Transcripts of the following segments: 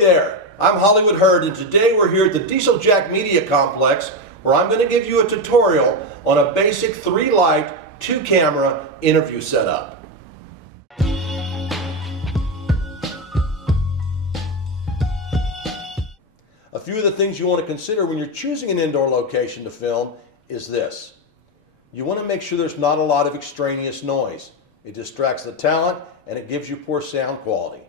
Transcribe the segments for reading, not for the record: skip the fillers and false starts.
there, I'm Hollywood Herd, and today we're here at the Diesel Jack Media Complex where I'm going to give you a tutorial on a basic 3-light, 2-camera interview setup. A few of the things you want to consider when you're choosing an indoor location to film is this. You want to make sure there's not a lot of extraneous noise. It distracts the talent and it gives you poor sound quality.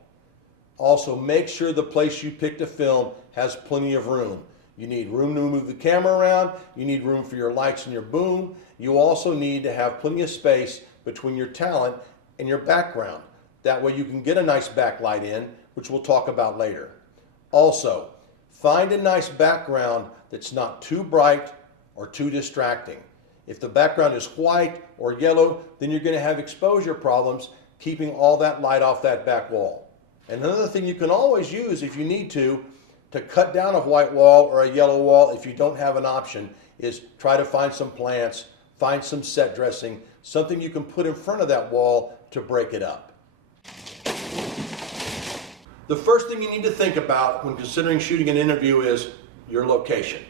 Also, make sure the place you pick to film has plenty of room. You need room to move the camera around, you need room for your lights and your boom. You also need to have plenty of space between your talent and your background. That way you can get a nice backlight in, which we'll talk about later. Also, find a nice background that's not too bright or too distracting. If the background is white or yellow, then you're going to have exposure problems keeping all that light off that back wall. And another thing you can always use if you need to cut down a white wall or a yellow wall if you don't have an option is try to find some plants, find some set dressing, something you can put in front of that wall to break it up. The first thing you need to think about when considering shooting an interview is your location.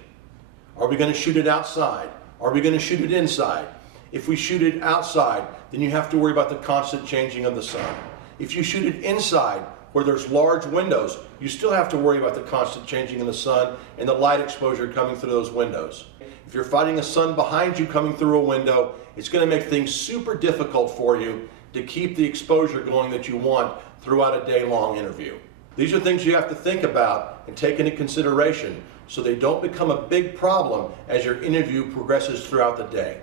Are we going to shoot it outside? Are we going to shoot it inside? If we shoot it outside, then you have to worry about the constant changing of the sun. If you shoot it inside, where there's large windows, you still have to worry about the constant changing of the sun and the light exposure coming through those windows. If you're fighting a sun behind you coming through a window, it's going to make things super difficult for you to keep the exposure going that you want throughout a day-long interview. These are things you have to think about and take into consideration so they don't become a big problem as your interview progresses throughout the day.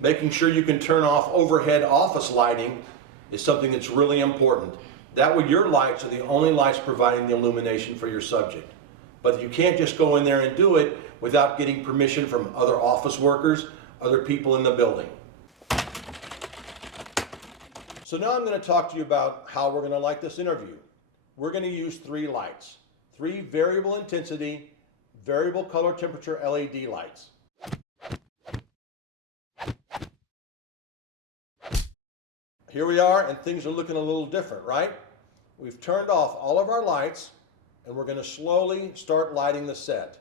Making sure you can turn off overhead office lighting is something that's really important. That way your lights are the only lights providing the illumination for your subject. But you can't just go in there and do it without getting permission from other office workers, other people in the building. So now I'm going to talk to you about how we're going to light this interview. We're going to use 3 lights, 3 variable intensity, variable color temperature LED lights. Here we are, and things are looking a little different, right? We've turned off all of our lights, and we're going to slowly start lighting the set.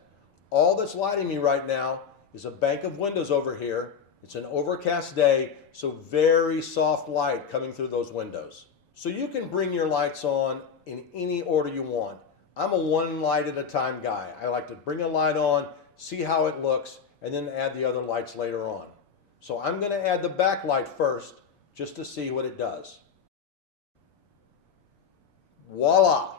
All that's lighting me right now is a bank of windows over here. It's an overcast day, so very soft light coming through those windows. So you can bring your lights on in any order you want. I'm a 1 light at a time guy. I like to bring a light on, see how it looks, and then add the other lights later on. So I'm going to add the backlight first, just to see what it does. Voila!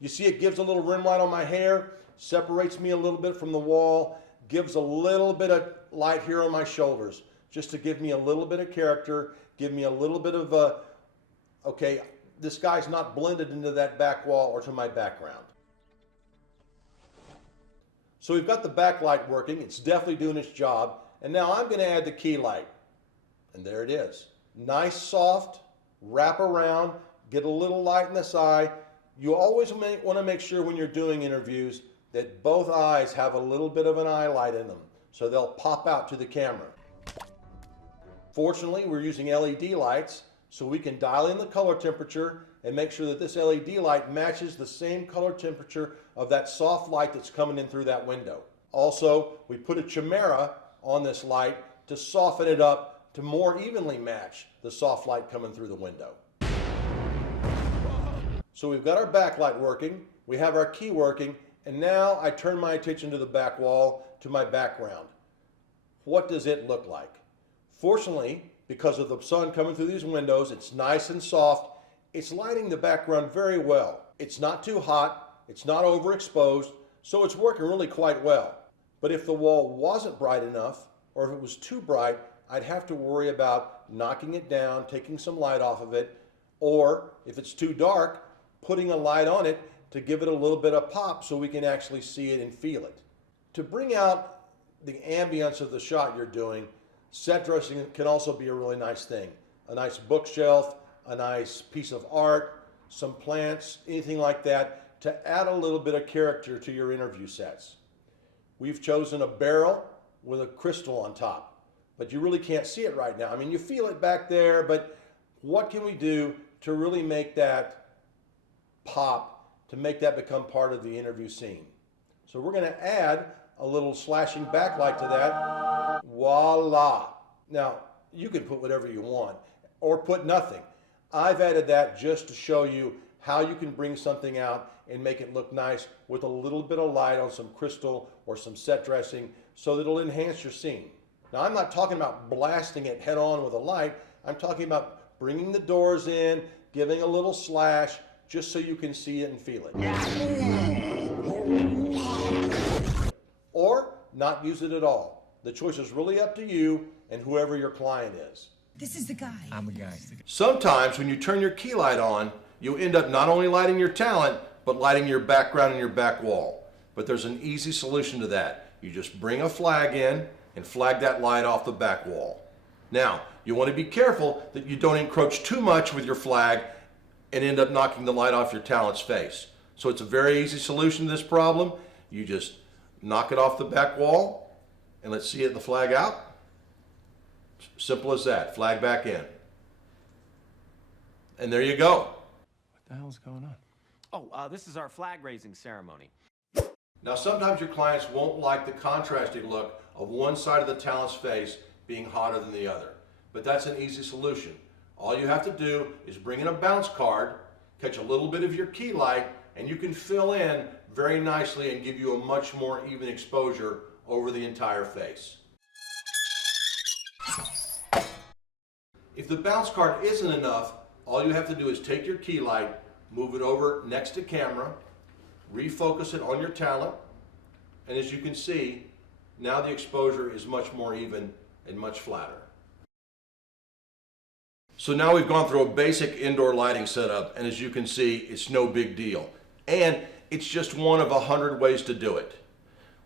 You see it gives a little rim light on my hair, separates me a little bit from the wall, gives a little bit of light here on my shoulders, just to give me a little bit of character, give me a little bit of okay, this guy's not blended into that back wall or to my background. So we've got the backlight working, it's definitely doing its job, and now I'm going to add the key light. And there it is. Nice, soft, wrap around, get a little light in this eye. You always want to make sure when you're doing interviews that both eyes have a little bit of an eye light in them, so they'll pop out to the camera. Fortunately, we're using LED lights, so we can dial in the color temperature and make sure that this LED light matches the same color temperature of that soft light that's coming in through that window. Also, we put a chimera on this light to soften it up to more evenly match the soft light coming through the window. So we've got our backlight working, we have our key working, and now I turn my attention to the back wall, to my background. What does it look like? Fortunately, because of the sun coming through these windows, it's nice and soft. It's lighting the background very well. It's not too hot, it's not overexposed, so it's working really quite well. But if the wall wasn't bright enough, or if it was too bright, I'd have to worry about knocking it down, taking some light off of it, or if it's too dark, putting a light on it to give it a little bit of pop so we can actually see it and feel it. To bring out the ambience of the shot you're doing, set dressing can also be a really nice thing. A nice bookshelf, a nice piece of art, some plants, anything like that to add a little bit of character to your interview sets. We've chosen a barrel with a crystal on top. But you really can't see it right now. I mean, you feel it back there, but what can we do to really make that pop to make that become part of the interview scene. So we're going to add a little slashing backlight to that. Voila. Now, you can put whatever you want or put nothing. I've added that just to show you how you can bring something out and make it look nice with a little bit of light on some crystal or some set dressing so that it'll enhance your scene. Now, I'm not talking about blasting it head on with a light. I'm talking about bringing the doors in, giving a little slash, just so you can see it and feel it. Or not use it at all. The choice is really up to you and whoever your client is. This is the guy. I'm the guy. Sometimes when you turn your key light on, you end up not only lighting your talent, but lighting your background and your back wall. But there's an easy solution to that. You just bring a flag in and flag that light off the back wall. Now, you want to be careful that you don't encroach too much with your flag and end up knocking the light off your talent's face. So it's a very easy solution to this problem. You just knock it off the back wall and let's see it, the flag out. Simple as that. Flag back in. And there you go. What the hell's going on? Oh, this is our flag raising ceremony. Now, sometimes your clients won't like the contrasting look of one side of the talent's face being hotter than the other. But that's an easy solution. All you have to do is bring in a bounce card, catch a little bit of your key light, and you can fill in very nicely and give you a much more even exposure over the entire face. If the bounce card isn't enough, all you have to do is take your key light, move it over next to camera, refocus it on your talent, and as you can see, now the exposure is much more even and much flatter. So now we've gone through a basic indoor lighting setup, and as you can see, it's no big deal. And it's just one of 100 ways to do it.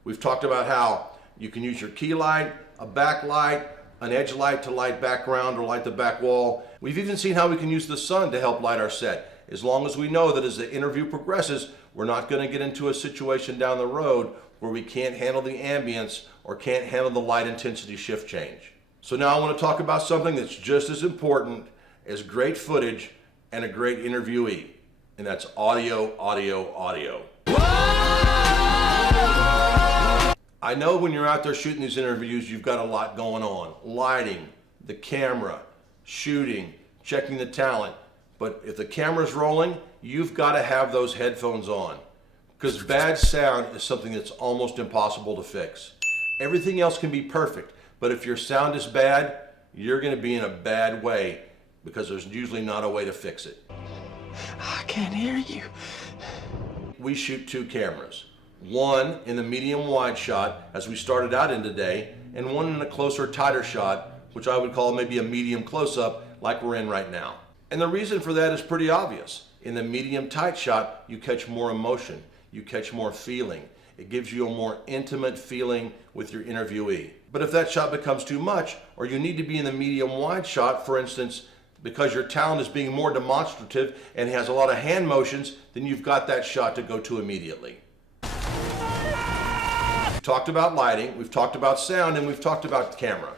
We've talked about how you can use your key light, a backlight, an edge light to light background or light the back wall. We've even seen how we can use the sun to help light our set, as long as we know that as the interview progresses, we're not going to get into a situation down the road where we can't handle the ambience or can't handle the light intensity shift change. So now I want to talk about something that's just as important as great footage and a great interviewee, and that's audio, audio, audio. I know when you're out there shooting these interviews, you've got a lot going on. Lighting, the camera, shooting, checking the talent. But if the camera's rolling, you've got to have those headphones on, because bad sound is something that's almost impossible to fix. Everything else can be perfect, but if your sound is bad, you're going to be in a bad way, because there's usually not a way to fix it. I can't hear you. We shoot two cameras. One in the medium wide shot, as we started out in today, and one in a closer, tighter shot, which I would call maybe a medium close-up, like we're in right now. And the reason for that is pretty obvious. In the medium tight shot, you catch more emotion, you catch more feeling. It gives you a more intimate feeling with your interviewee. But if that shot becomes too much, or you need to be in the medium wide shot, for instance, because your talent is being more demonstrative and has a lot of hand motions, then you've got that shot to go to immediately. We've talked about lighting, we've talked about sound, and we've talked about camera.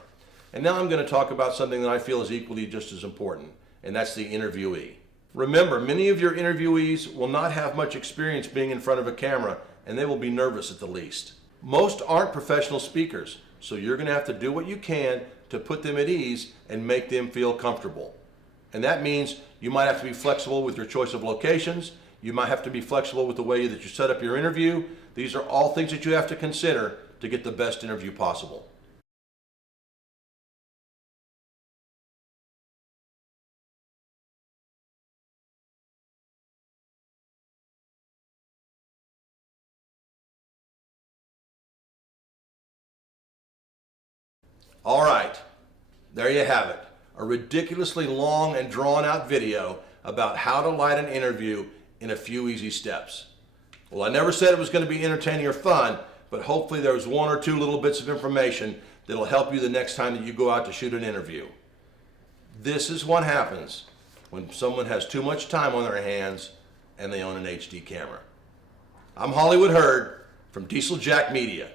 And now I'm going to talk about something that I feel is equally just as important, and that's the interviewee. Remember, many of your interviewees will not have much experience being in front of a camera, and they will be nervous at the least. Most aren't professional speakers, so you're going to have to do what you can to put them at ease and make them feel comfortable. And that means you might have to be flexible with your choice of locations. You might have to be flexible with the way that you set up your interview. These are all things that you have to consider to get the best interview possible. All right, there you have it. A ridiculously long and drawn out video about how to light an interview in a few easy steps. Well, I never said it was going to be entertaining or fun, but hopefully there was one or two little bits of information that'll help you the next time that you go out to shoot an interview. This is what happens when someone has too much time on their hands and they own an HD camera. I'm Hollywood Herd from Diesel Jack Media.